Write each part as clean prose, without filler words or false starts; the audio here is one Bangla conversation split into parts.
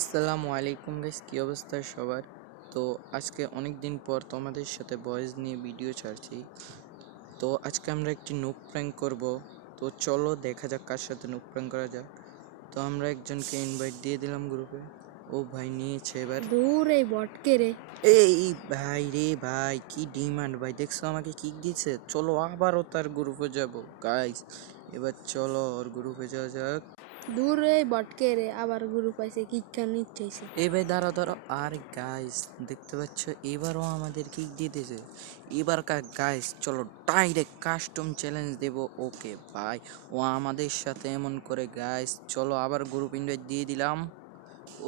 আসসালামু আলাইকুম গাইস, কি অবস্থা সবার? তো আজকে অনেক দিন পর তোমাদের সাথে ভয়েস নিয়ে ভিডিও ছাড়ছি। তো আজকে আমরা একটি নুক প্র্যাঙ্ক করব। তো চলো দেখা যাক কার সাথে নুক প্র্যাঙ্ক করা যাক। তো আমরা একজনকে ইনভাইট দিয়ে দিলাম গ্রুপে। ও ভাই নিয়েছে এবার। দূর এই বটকে রে। এই ভাই রে ভাই, কি ডিমান্ড ভাই, দেখছো আমাকে কিক দিচ্ছে। চলো আবারও তার গ্রুপে যাব গাইস। এবার চলো ওর গ্রুপে যাওয়া যাক। দূর এই বটকে রে, আবার গুরু পাইছে কিক্ষা নিচ্ছে। এই ভাই দাঁড়াও দাঁড়াও, আর গাইস দেখতে পাচ্ছ এবারও আমাদের কিক দিতেছে। এবার গাইস চলো ডাইরেক্ট কাস্টম চ্যালেঞ্জ দেব। ওকে ভাই, ও আমাদের সাথে এমন করে গাইস, চলো আবার গ্রুপ ইনভাইট দিয়ে দিলাম।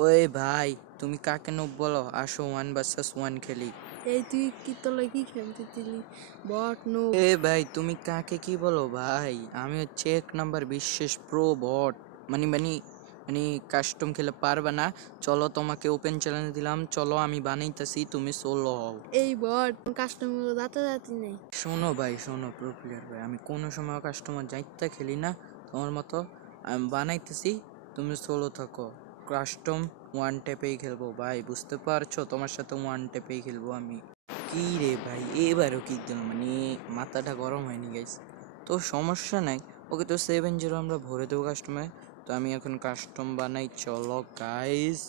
ওই ভাই তুমি কাকে নুব বলো, আসো 1 vs 1 খেলি। এই তুই কি তোলে কি খেলতেছিলি? বট নো। এ ভাই তুমি কাকে কি বলো ভাই, আমি হচ্ছে 1 নাম্বার বিশেষ প্রো বট। মানে মানে মানে কাস্টম খেলে পারবে না। চলো তোমাকে ওপেন চ্যালেঞ্জ দিলাম, চলো আমি বানাইতেছি, তুমি সোলো হও। এই বট কাস্টমার যাতে যাতে নেই। শোনো ভাই শোনো, প্রো প্লেয়ার ভাই, আমি কোনো সময় কাস্টমার যাইতে খেলি না তোমার মতো। আমি বানাইতেছি, তুমি সোলো থাকো। কাস্টম ওয়ান ট্যাপেই খেলবো ভাই, বুঝতে পারছো? তোমার সাথে ওয়ান ট্যাপেই খেলবো আমি। কি রে ভাই, এবারও কি দিল, মানে মাথাটা গরম হয়নি গাইস। তো সমস্যা নাই, ওকে তো 7-0 আমরা ভরে দেবো কাস্টমে। তো আমি এখন কাস্টম বানাই, চলো গাইস।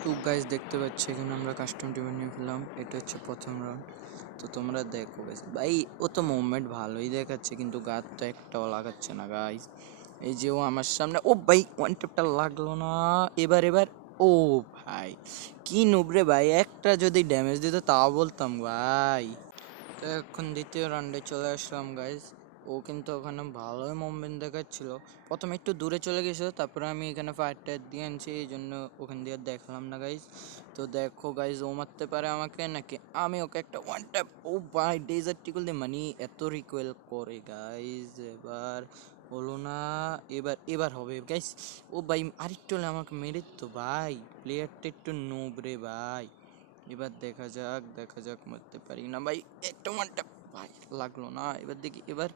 তো গাইস দেখতে পাচ্ছি এখানে আমরা কাস্টম টিম নিয়ে ফেললাম, এটা হচ্ছে প্রথম রাউন্ড। তো তোমরা দেখো গাইস, ভাই ও তো মুভমেন্ট ভালোই দেখাচ্ছে কিন্তু গাত তো একটাও লাগাচ্ছে না গাইস। এই যে ও আমার সামনে, ও ভাই ওয়ান ট্যাপটা লাগলো না। এবার এবার, ও ভাই কি নুবরে ভাই, একটা যদি ড্যামেজ দিত তাও বলতাম ভাই। তো এখন দ্বিতীয় রাউন্ডে চলে আসলাম গাইজ। ও কিন্তু ওখানে ভালোই মুভমেন্ট দেখাচ্ছিল। প্রথমে একটু দূরে চলে গেছিলো, তারপরে আমি এখানে ফায়ারটা দিয়ে আনছি, এই জন্য ওখান দিয়ে দেখলাম না গাইজ। তো দেখো গাইজ, ও মারতে পারে আমাকে নাকি আমি ওকে একটা ওয়ান ট্যাপ। ও ভাই ডেজার্ট টিকল দিয়ে মানে এত রিকোয়েল করে গাইজ। এবার হলো না, এবার এবার হবে গাইজ। ও ভাই আরেকটু হলে আমাকে মেরে দিত ভাই, প্লেয়ারটা একটু নোব রে ভাই। এবার দেখা যাক মারতে পারি না ভাই, একটা ওয়ানটা ভাই লাগলো না। এবার দেখি এবার,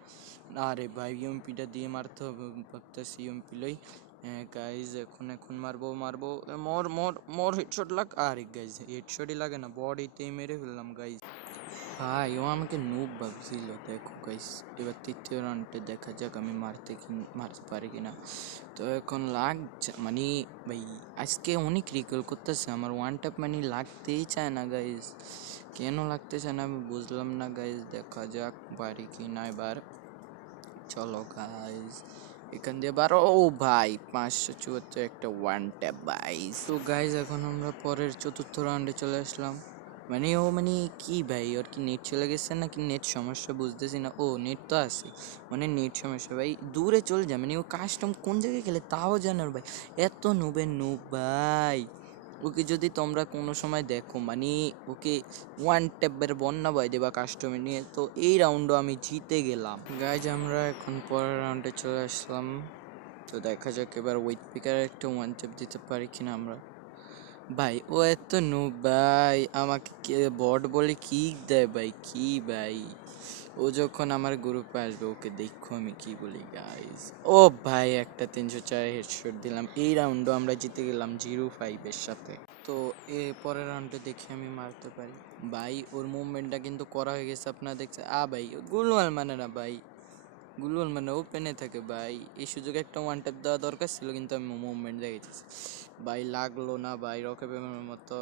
আরে ভাই ইউএমপিটা দিয়ে মারতে হবে ভাবতেছি, ইউএমপি লই। হ্যাঁ গাইজ, এখন মারবো মারবো, মোর মোর মোর হেডশট লাগ, আরে গাইজ হেডশটই লাগে না, বডিতেই মেরে ফেললাম গাইজ। ভাই ও আমাকে নুব ভাবছিল, দেখো গাইস। এবার তৃতীয় রাউন্ডে দেখা যাক আমি মারতে পারি কিনা। তো এখন লাগছে মানে, ভাই আজকে অনেক রিকল করতেছে আমার ওয়ান ট্যাপ, মানে লাগতেই চায় না গাইস। কেন লাগতে চায় না আমি বুঝলাম না গাইস, দেখা যাক পারি কি না এবার। চলো গাইস এখান দিয়ে বারো, ও ভাই 574 একটা ওয়ান ট্যাপ ভাই। তো গাইস এখন আমরা পরের চতুর্থ রাউন্ডে চলে আসলাম। মানে ও মানে কি ভাই, ওর কি নেট চলে গেছে নাকি নেট সমস্যা বুঝতেছি না। ও নেট তো আছে, মানে নেট সমস্যা ভাই, দূরে চলে যায়। মানে ও কাস্টম কোন জায়গায় খেলে তাও জানার ভাই, এত নুবের নুব ভাই। ওকে যদি তোমরা কোনো সময় দেখো, মানে ওকে ওয়ান ট্যাপের বন্যা বয় দেবা কাস্টমে নিয়ে। তো এই রাউন্ডও আমি জিতে গেলাম গাইজ। আমরা এখন পরের রাউন্ডে চলে আসলাম। তো দেখা যাক এবার উইথ পিকার একটা ওয়ান ট্যাপ দিতে পারি কিনা আমরা। ভাই ও এত নো ভাই, আমাকে বট বলে কি দেয় ভাই, কি ভাই। ও যখন আমার গ্রুপে আসবে ওকে দেখো আমি কি বলি গাইস। ও ভাই একটা 304 হেডশট দিলাম। এই রাউন্ডও আমরা জিতে গেলাম 0-5 এর সাথে। তো পরের রাউন্ডে দেখি আমি মারতে পারি। ভাই ওর মুভমেন্টটা কিন্তু করা হয়ে গেছে, আপনারা দেখছেন। ভাই গুলওয়াল মানে না ভাই, গুলওয়াল মানে ওপেনে থাকে ভাই। এই সুযোগে একটা ওয়ান ট্যাপ দেওয়া দরকার ছিল, কিন্তু আমি মুভমেন্ট দেখেছি ভাই, লাগলো না ভাই। রকেটের মতো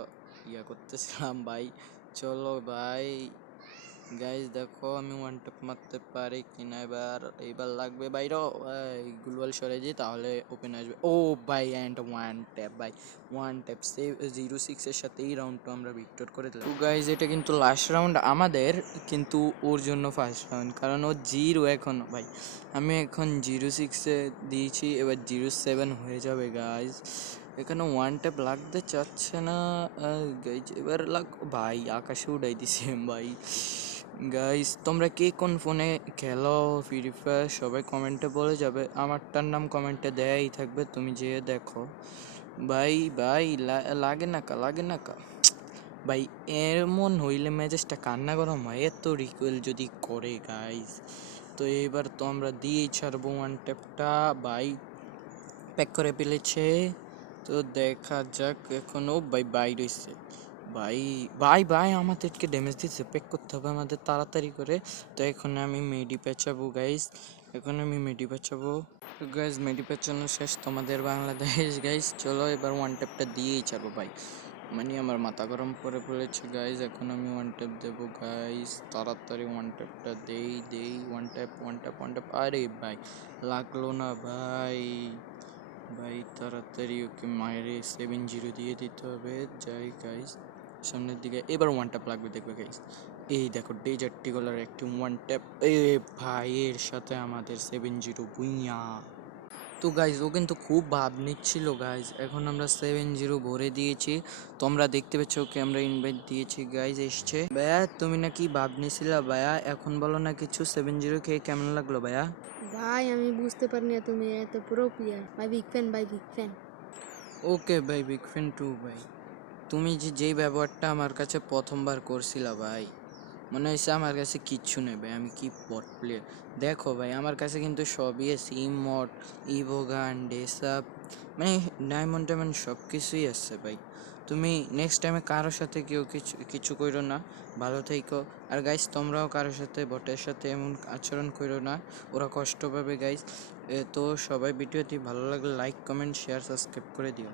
ইয়া করতেছিলাম ভাই। চলো ভাই গাইজ দেখো আমি ওয়ান ট্যাপ মারতে পারি কিনা এবার। এইবার লাগবে বাইরো, গুলওয়াল সরে যাই তাহলে ওপেন আসবে। ও ভাই অ্যান্ড ওয়ান ট্যাপ ভাই, ওয়ান ট্যাপ সেভ 0-6 এর সাথে এই রাউন্ডটা আমরা ভিক্টর করে দিলাম। তো গাইজ এটা কিন্তু লাস্ট রাউন্ড আমাদের, কিন্তু ওর জন্য ফার্স্ট রাউন্ড, কারণ ও 0 এখন ভাই। আমি এখন 0-6-এ দিয়েছি, এবার 0-7 হয়ে যাবে গাইজ। এখানে ওয়ান ট্যাপ লাগতে চাচ্ছে না গাইজ, এবার লাগ ভাই আকাশে উড়াই দিছে ভাই। গাইস তোমরা কে কোন ফোনে খেলো ফ্রি ফায়ার সবাই কমেন্টে বলে যাবে, আমারটার নাম কমেন্টে দেয়াই থাকবে, তুমি যেয়ে দেখো। ভাই ভাই লাগে না কা, লাগে না কা ভাই। এমন হইলে মেজাজটা কান্না গরম হয়, এত রিকোয়েল যদি করে গাইস। তো এবার তো আমরা দিয়েই ছাড়বো ওয়ান ট্যাপটা ভাই। প্যাক করে ফেলেছে। তো দেখা যাক এখনো ভাই বাইর হইছে ভাই ভাই ভাই আমাদেরকে ড্যামেজ দিচ্ছে, প্যাক করতে হবে আমাদের তাড়াতাড়ি করে। তো এখন আমি মেডি পেঁচাবো গাইস, এখন আমি মেডি পেঁচাবো। গাইস মেডি পেঁচানো শেষ তোমাদের বাংলাদেশ গাইস, চলো এবার ওয়ান ট্যাপটা দিয়েই ছাড়বো ভাই, মানে আমার মাথা গরম করে ফেলেছে গাইস। এখন আমি ওয়ান ট্যাপ দেবো গাইস, তাড়াতাড়ি ওয়ান ট্যাপটা দেই দেই, one tap one tap one tap, আরে ভাই লাগলো না ভাই, ভাই তাড়াতাড়ি ওকে মায়েরে 7-0 দিয়ে দিতে হবে। যাই গাইস সামনের দিকে, এবার ওয়ান ট্যাপ লাগবে দেখবে গাইস, এই দেখো ডেজার্ট টিগলার একটি ওয়ান ট্যাপ, এ ভাই এর সাথে আমাদের 7-0 ভুইয়া। তো গাইজ ও কিন্তু খুব ভাব নিচ্ছিল গাইজ, এখন আমরা 7-0 ভরে দিয়েছি, তোমরা দেখতে পাচ্ছ ওকে আমরা ইনভাইট দিয়েছি গাইজ, এসছে। ভাইয়া তুমি নাকি ভাব নিছিলা ভাইয়া, এখন বলো না কিছু, 7-0 খেয়ে কেমন লাগলো ভাইয়া? ভাই আমি বুঝতে পারিনি তুমি এত প্রো প্লেয়ার, ভাই বিগ ফ্যান, ভাই বিগ ফ্যান। ওকে ভাই বিগ ফ্যান টু ভাই, তুমি যে যেই ব্যবহারটা আমার কাছে প্রথমবার করছিলা ভাই, মনে হয়েছে আমার কাছে কিচ্ছু নেই ভাই, আমি কি বট প্লেয়ার। দেখো ভাই আমার কাছে কিন্তু সবই আছে, ইমোট, ইভোগান, ডেসাপ, মানে ডায়মন্ড টায়মন্ড সব কিছুই আছে ভাই। তুমি নেক্সট টাইমে কারোর সাথে কেউ কিছু কিছু করো না, ভালো থেকো। আর গাইস তোমরাও কারোর সাথে বটের সাথে এমন আচরণ করো না, ওরা কষ্ট পাবে গাইস। তো সবাই ভিডিওটি ভালো লাগলে লাইক কমেন্ট শেয়ার সাবস্ক্রাইব করে দিও।